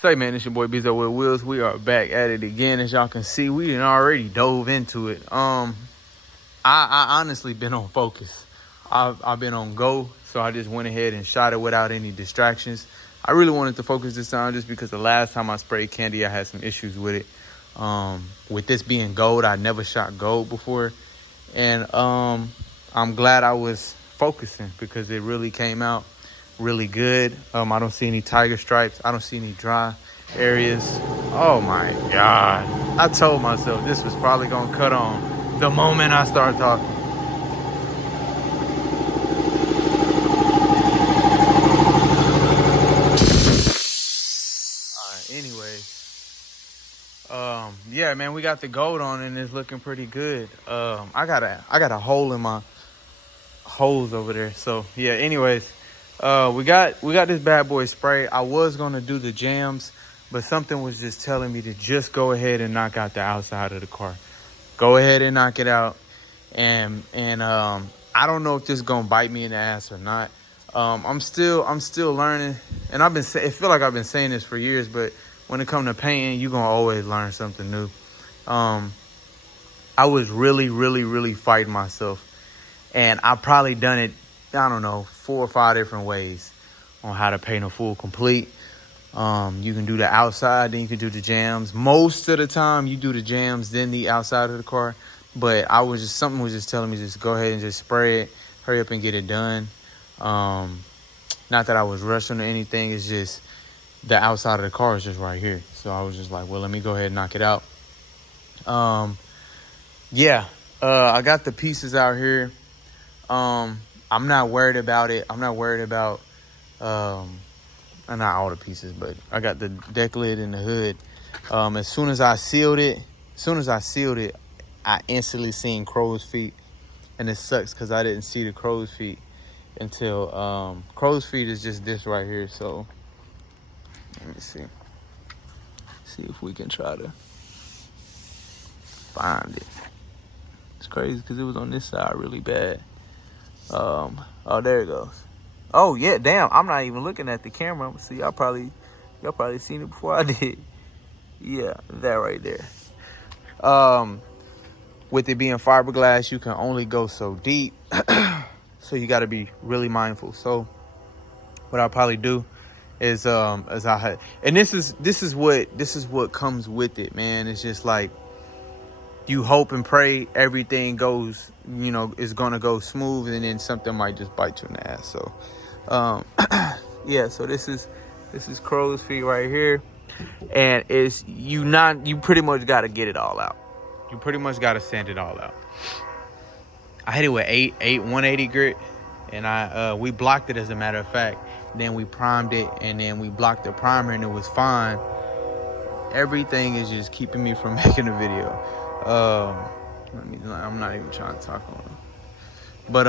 Say, man, it's your boy Basecoat with Wheels. We are back at it again. As y'all can see, we done already dove into it. I honestly been on focus. I've been on go, so I just went ahead and shot it without any distractions. I really wanted to focus this time just because the last time I sprayed candy, I had some issues with it. With this being gold, I never shot gold before, and I'm glad I was focusing because it really came out really good. I don't see any tiger stripes. I don't see any dry areas. Oh my God. I told myself this was probably gonna cut on the moment I start talking. Alright, anyway. Yeah, man, we got the gold on and it's looking pretty good. I got a hole in my hose over there. So yeah, anyways. We got this bad boy spray. I was gonna do the jams, but something was just telling me to just go ahead and knock out the outside of the car. Go ahead and knock it out. And I don't know if this is gonna bite me in the ass or not. I'm still learning, and I feel like I've been saying this for years, but when it comes to painting, you're gonna always learn something new. I was really fighting myself, and I probably done it, I don't know, 4 or 5 different ways on how to paint a full complete. You can do the outside, then you can do the jams. Most of the time you do the jams, then the outside of the car. But something was just telling me just go ahead and just spray it, hurry up and get it done. Not that I was rushing or anything, it's just the outside of the car is just right here. So I was just like, well, let me go ahead and knock it out. I got the pieces out here. I'm not worried about it. I'm not worried about, not all the pieces, but I got the deck lid and the hood. As soon as I sealed it, I instantly seen crow's feet. And it sucks because I didn't see the crow's feet until, crow's feet is just this right here. So let me see if we can try to find it. It's crazy because it was on this side really bad. Oh, there it goes. Oh yeah, damn, I'm not even looking at the camera. See, y'all probably seen it before I did. Yeah, that right there. With it being fiberglass, you can only go so deep. So you got to be really mindful. So what I'll probably do is and this is what comes with it, man. It's just like you hope and pray everything goes, is gonna go smooth, and then something might just bite you in the ass. So yeah, so this is crow's feet right here, and you pretty much got to get it all out. You pretty much got to sand it all out. I hit it with 180 grit, and we blocked it, as a matter of fact. Then we primed it, and then we blocked the primer, and it was fine. Everything is just keeping me from making a video. I'm not even trying to talk on it. But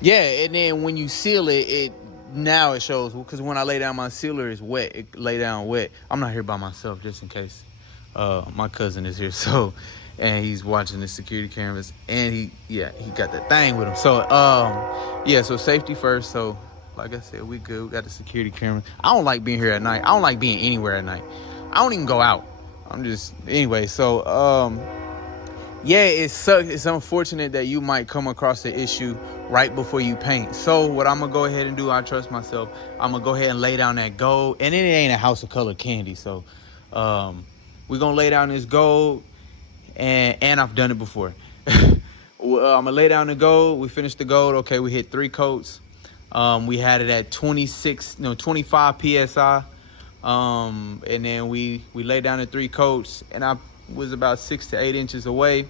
yeah, and then when you seal it, now it shows, because when I lay down my sealer, it's wet. It lay down wet. I'm not here by myself, just in case. My cousin is here, so, and he's watching the security cameras, and he got the thing with him. So yeah, so safety first. So Like I said, we good. We got the security cameras. I don't like being here at night. I don't like being anywhere at night. I don't even go out. I'm just, anyway. So, yeah, it sucks. It's unfortunate that you might come across the issue right before you paint. So what I'm gonna go ahead and do, I trust myself. I'm gonna go ahead and lay down that gold, and it ain't a house of color candy. So, we're gonna lay down this gold, and I've done it before. Well, I'm gonna lay down the gold. We finished the gold. Okay, we hit 3 coats. We had it at 25 psi. And then we laid down the 3 coats, and I was about 6 to 8 inches away,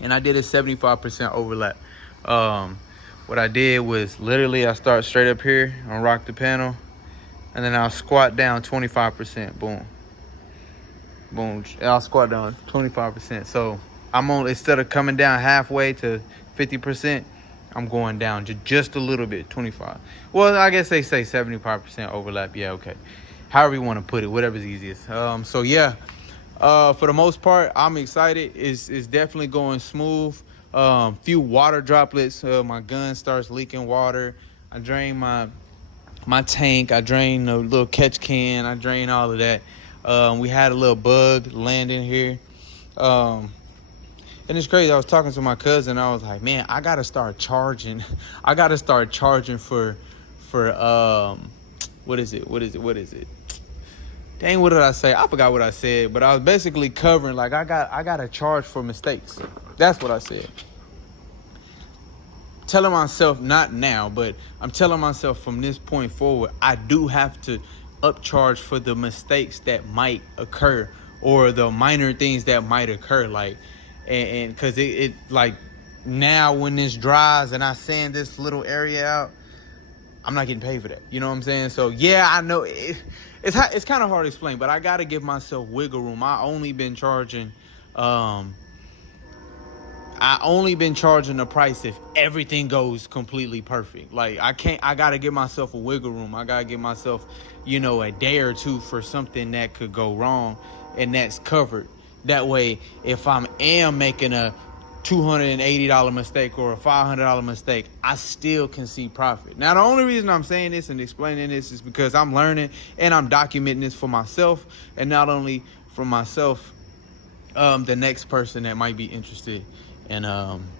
and I did a 75% overlap. What I did was literally I start straight up here on rock the panel, and then I'll squat down 25%. Boom, boom. I'll squat down 25%. So I'm on, instead of coming down halfway to 50%, I'm going down just a little bit, 25. Well, I guess they say 75% overlap. Yeah, okay. However you want to put it, whatever's easiest. So yeah, for the most part, I'm excited. It's definitely going smooth. Few water droplets. My gun starts leaking water. I drain my tank. I drain the little catch can. I drain all of that. We had a little bug landing here. And it's crazy. I was talking to my cousin. I was like, man, I gotta start charging. I gotta start charging for what is it? Dang, what did I say? I forgot what I said, but I was basically covering, like, I got to charge for mistakes. That's what I said. Telling myself, not now, but I'm telling myself from this point forward, I do have to upcharge for the mistakes that might occur, or the minor things that might occur. Like, and cause it like now when this dries and I sand this little area out, I'm not getting paid for that. You know what I'm saying? So yeah, I know it's kind of hard to explain, but I got to give myself wiggle room. I only been charging the price if everything goes completely perfect. Like I got to give myself a wiggle room. I got to give myself, a day or two for something that could go wrong, and that's covered. That way, if I am making a $280 mistake or a $500 mistake, I still can see profit. Now, the only reason I'm saying this and explaining this is because I'm learning and I'm documenting this for myself, and not only for myself, the next person that might be interested in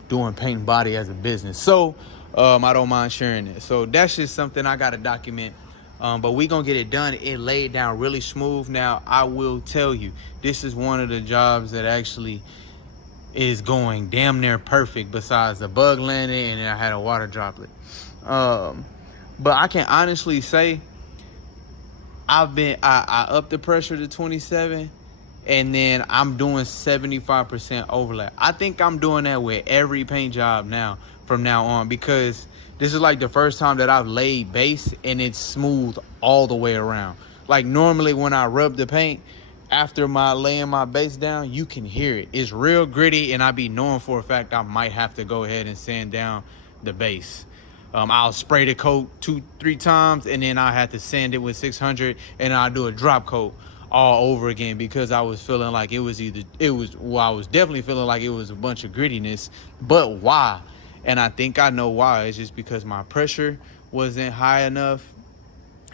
doing paint and body as a business. So I don't mind sharing it. So that's just something I got to document. But we gonna get it done. It laid down really smooth. Now, I will tell you, this is one of the jobs that actually is going damn near perfect, besides the bug landing and I had a water droplet. But I can honestly say I upped the pressure to 27, and then I'm doing 75% overlap. I think I'm doing that with every paint job now from now on, because this is like the first time that I've laid base and it's smooth all the way around. Like normally when I rub the paint, after laying my base down, you can hear it. It's real gritty, and I be knowing for a fact I might have to go ahead and sand down the base. I'll spray the coat 2-3 times, and then I have to sand it with 600, and I'll do a drop coat all over again, because I was feeling like I was definitely feeling like it was a bunch of grittiness. But why? And I think I know why. It's just because my pressure wasn't high enough.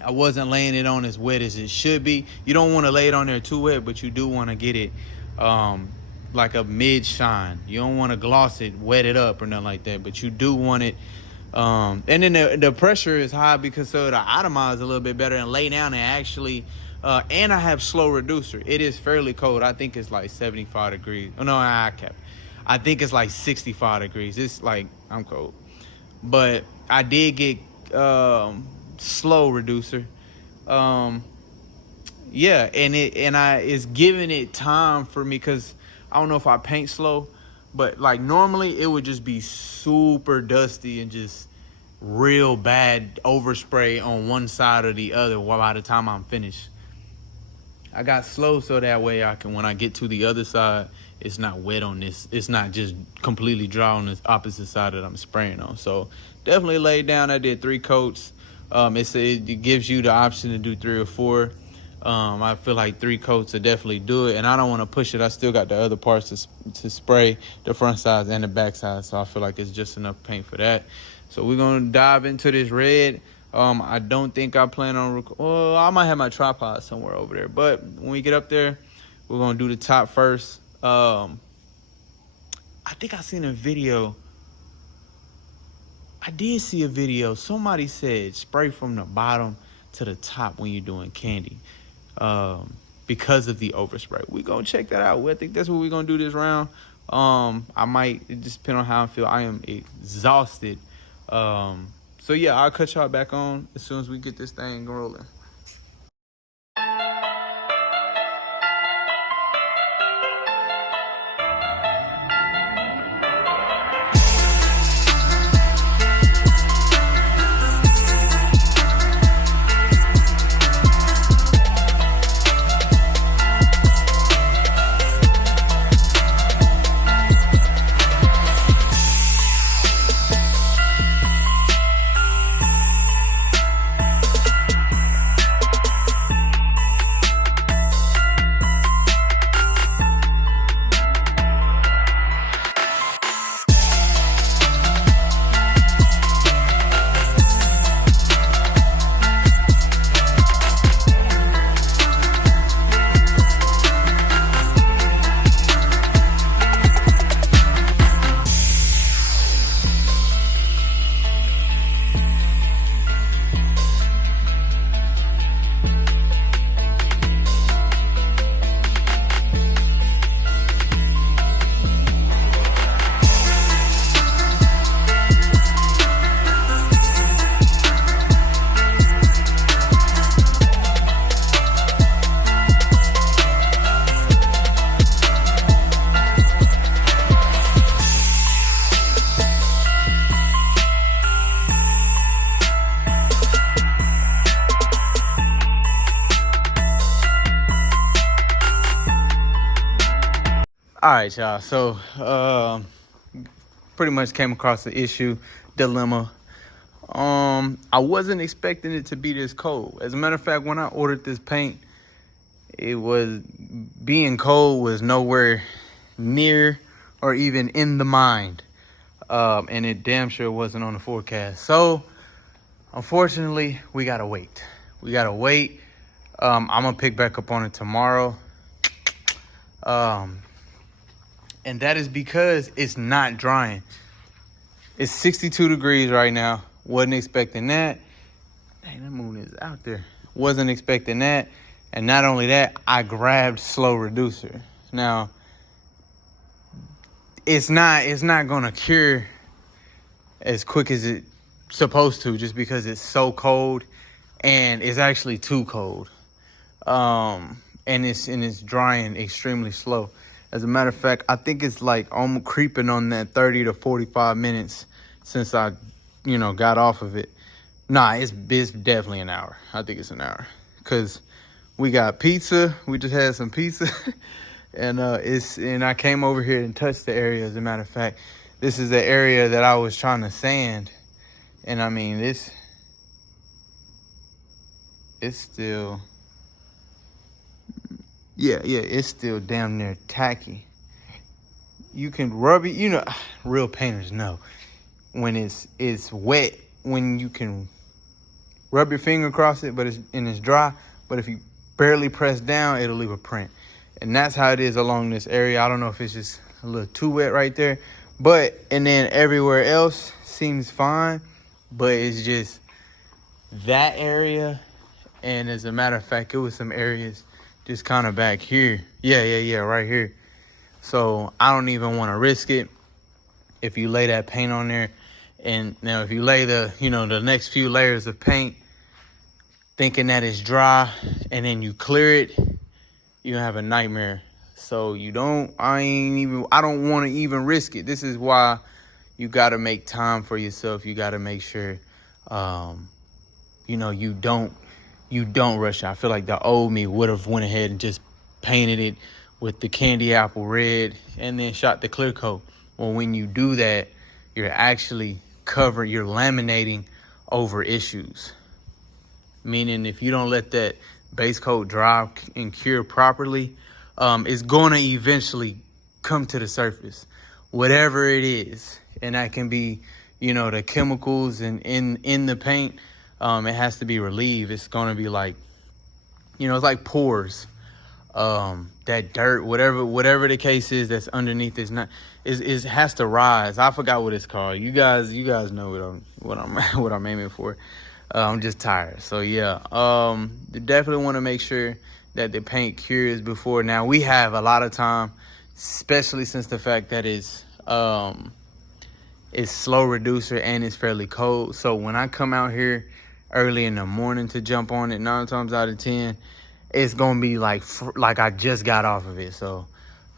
I wasn't laying it on as wet as it should be. You don't want to lay it on there too wet, but you do want to get it like a mid shine. You don't want to gloss it, wet it up or nothing like that, but you do want it. And then the pressure is high because so to atomize a little bit better and lay down and actually, and I have slow reducer. It is fairly cold. I think it's like 75 degrees. Oh no, I think it's like 65 degrees. It's like, I'm cold. But I did get slow reducer. Yeah, and it's giving it time for me, because I don't know if I paint slow, but like normally it would just be super dusty and just real bad overspray on one side or the other by the time I'm finished. I got slow so that way I can, when I get to the other side, it's not wet on this. It's not just completely dry on this opposite side that I'm spraying on. So definitely laid down. I did 3 coats. It gives you the option to do 3 or 4. I feel like 3 coats will definitely do it, and I don't want to push it. I still got the other parts to spray, the front sides and the back sides, so I feel like it's just enough paint for that. So we're gonna dive into this red. I don't think I plan on well, I might have my tripod somewhere over there, but when we get up there, we're gonna do the top first. I think I seen a video. I did see a video. Somebody said spray from the bottom to the top when you're doing candy, because of the overspray. We gonna check that out. I think that's what we're gonna do this round. I might, it just depend on how I feel. I am exhausted. So yeah, I'll cut y'all back on as soon as we get this thing rolling. All right, y'all. So, pretty much came across the dilemma. I wasn't expecting it to be this cold. As a matter of fact, when I ordered this paint, being cold was nowhere near or even in the mind. And it damn sure wasn't on the forecast. So, unfortunately, we gotta wait. I'm gonna pick back up on it tomorrow. And that is because it's not drying. It's 62 degrees right now. Wasn't expecting that. Dang, that moon is out there. Wasn't expecting that. And not only that, I grabbed slow reducer. Now, it's not gonna cure as quick as it's supposed to, just because it's so cold, and it's actually too cold. And it's drying extremely slow. As a matter of fact, I think it's like almost creeping on that 30 to 45 minutes since I, got off of it. Nah, it's definitely an hour. I think it's an hour. Because we got pizza. We just had some pizza. and I came over here and touched the area. As a matter of fact, this is the area that I was trying to sand. And I mean, it's still... Yeah, it's still damn near tacky. You can rub it, real painters know when it's wet, when you can rub your finger across it, but it's dry. But if you barely press down, it'll leave a print. And that's how it is along this area. I don't know if it's just a little too wet right there, and then everywhere else seems fine, but it's just that area. And as a matter of fact, it was some areas just kind of back here. Yeah, right here. So I don't even want to risk it. If you lay that paint on there, and now if you lay the next few layers of paint thinking that it's dry, and then you clear it, you have a nightmare. So I don't want to even risk it. This is why you got to make time for yourself. You got to make sure you don't rush it. I feel like the old me would have went ahead and just painted it with the candy apple red and then shot the clear coat. Well, when you do that, you're actually you're laminating over issues. Meaning if you don't let that base coat dry and cure properly, it's going to eventually come to the surface, whatever it is. And that can be, the chemicals in the paint. it has to be relieved. It's gonna be like, it's like pores. That dirt, whatever the case is that's underneath is has to rise. I forgot what it's called. You guys know what I'm aiming for. I'm just tired. So yeah, definitely want to make sure that the paint cures before. Now we have a lot of time, especially since the fact that it's slow reducer and it's fairly cold. So when I come out here early in the morning to jump on it, 9 times out of 10, it's gonna be like I just got off of it. So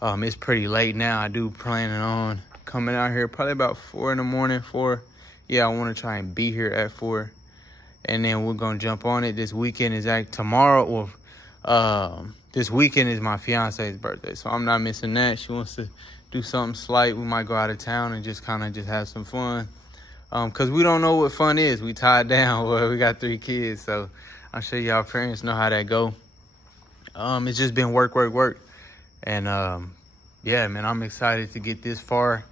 it's pretty late now. I do plan on coming out here probably about 4 in the morning. I want to try and be here at 4, and then we're gonna jump on it. This weekend is tomorrow, or this weekend is my fiance's birthday, so I'm not missing that. She wants to do something slight. We might go out of town and just kind of just have some fun, because we don't know what fun is. We tied down. Well, we got 3 kids, so I'm sure y'all parents know how that go. It's just been work. And yeah, man, I'm excited to get this far.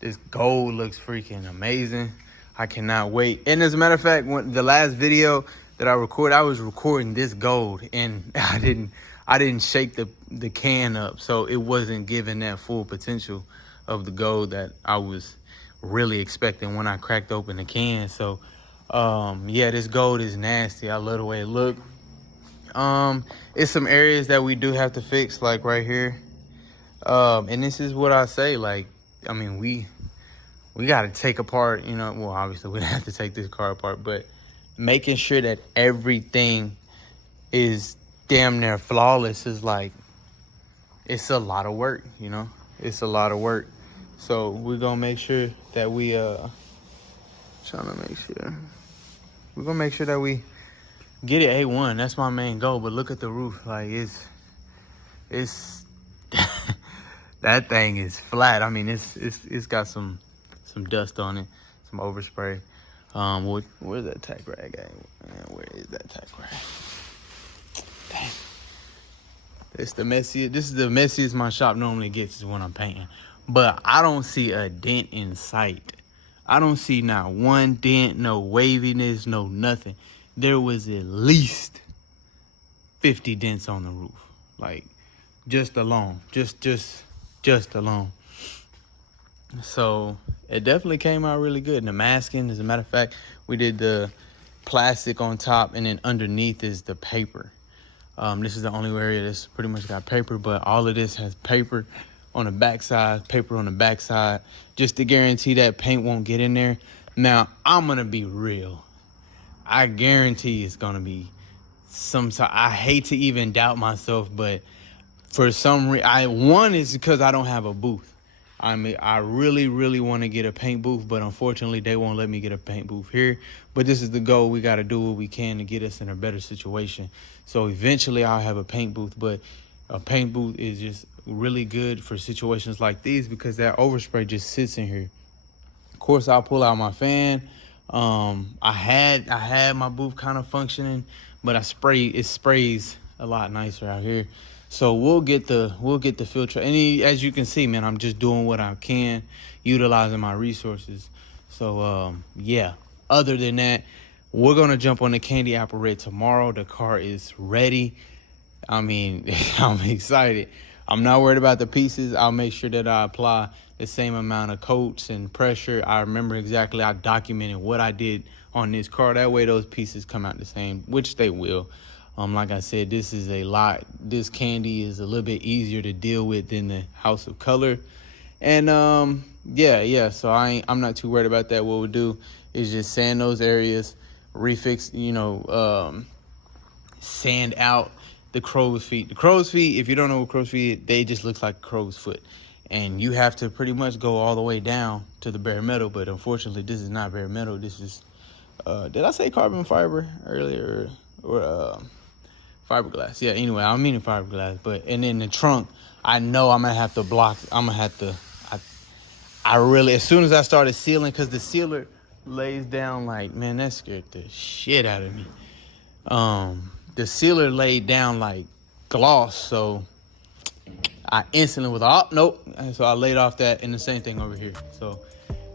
This gold looks freaking amazing. I cannot wait. And as a matter of fact, when the last video that I recorded, I was recording this gold, and I didn't shake the can up, so it wasn't giving that full potential of the gold that I was really expecting when I cracked open the can. So yeah, this gold is nasty. I love the way it looked. It's some areas that we do have to fix, like right here. And this is what I say, like, I mean, we got to take apart, well, obviously we don't have to take this car apart, but making sure that everything is damn near flawless is like, it's a lot of work, it's a lot of work. So we're gonna make sure that we we're gonna make sure that we get it A1. That's my main goal. But look at the roof, like it's that thing is flat. I mean, it's got some dust on it, some overspray. Where's that tack rag at? Man, where is that tack rag? Dang. This is the messiest my shop normally gets, is when I'm painting. But I don't see a dent in sight. I don't see not one dent, no waviness, no nothing. There was at least 50 dents on the roof, like just alone, just alone. So it definitely came out really good. And the masking, as a matter of fact, we did the plastic on top, and then underneath is the paper. This is the only area that's pretty much got paper, but all of this has paper on the backside, just to guarantee that paint won't get in there. Now, I'm gonna be real. I guarantee it's gonna be I hate to even doubt myself, but for some reason, one is because I don't have a booth. I mean, I really want to get a paint booth, but unfortunately they won't let me get a paint booth here. But this is the goal. We got to do what we can to get us in a better situation. So eventually I'll have a paint booth, but a paint booth is just really good for situations like these, because that overspray just sits in here. Of course, I'll pull out my fan. I had my booth kind of functioning, but it sprays a lot nicer out here. So we'll get the filter. And as you can see, man, I'm just doing what I can, utilizing my resources. So yeah, other than that, we're gonna jump on the candy apple red tomorrow. The car is ready. I mean, I'm excited. I'm not worried about the pieces. I'll make sure that I apply the same amount of coats and pressure. I remember exactly, I documented what I did on this car. That way those pieces come out the same, which they will. Like I said, this candy is a little bit easier to deal with than the House of Color. And yeah, so I'm not too worried about that. What we'll do is just sand those areas, refix, sand out the crow's feet. The crow's feet, if you don't know what crow's feet is, they just look like a crow's foot. And you have to pretty much go all the way down to the bare metal. But unfortunately, this is not bare metal. This is, did I say carbon fiber earlier? Or fiberglass? Yeah, anyway, I'm meaning fiberglass. And then the trunk, I know I'm going to have to block. I really, as soon as I started sealing, because the sealer lays down like, man, that scared the shit out of me. The sealer laid down like gloss, so I instantly was, oh, nope. And so I laid off that, and the same thing over here. So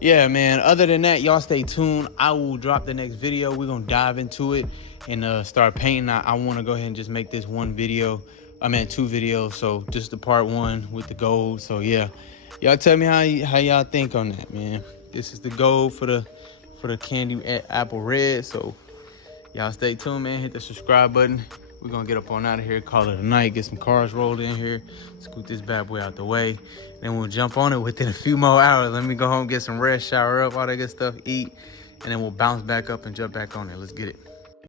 yeah, man, other than that, y'all stay tuned. I will drop the next video. We're gonna dive into it and start painting. I want to go ahead and just make this one video. I mean, 2 videos. So just the part 1 with the gold. So yeah, y'all tell me how y'all think on that, man. This is the gold for the candy apple red. So y'all stay tuned, man. Hit the subscribe button. We're gonna get up on out of here, call it a night, get some cars rolled in here, scoot this bad boy out the way. Then we'll jump on it within a few more hours. Let me go home, get some rest, shower up, all that good stuff, eat, and then we'll bounce back up and jump back on it. Let's get it.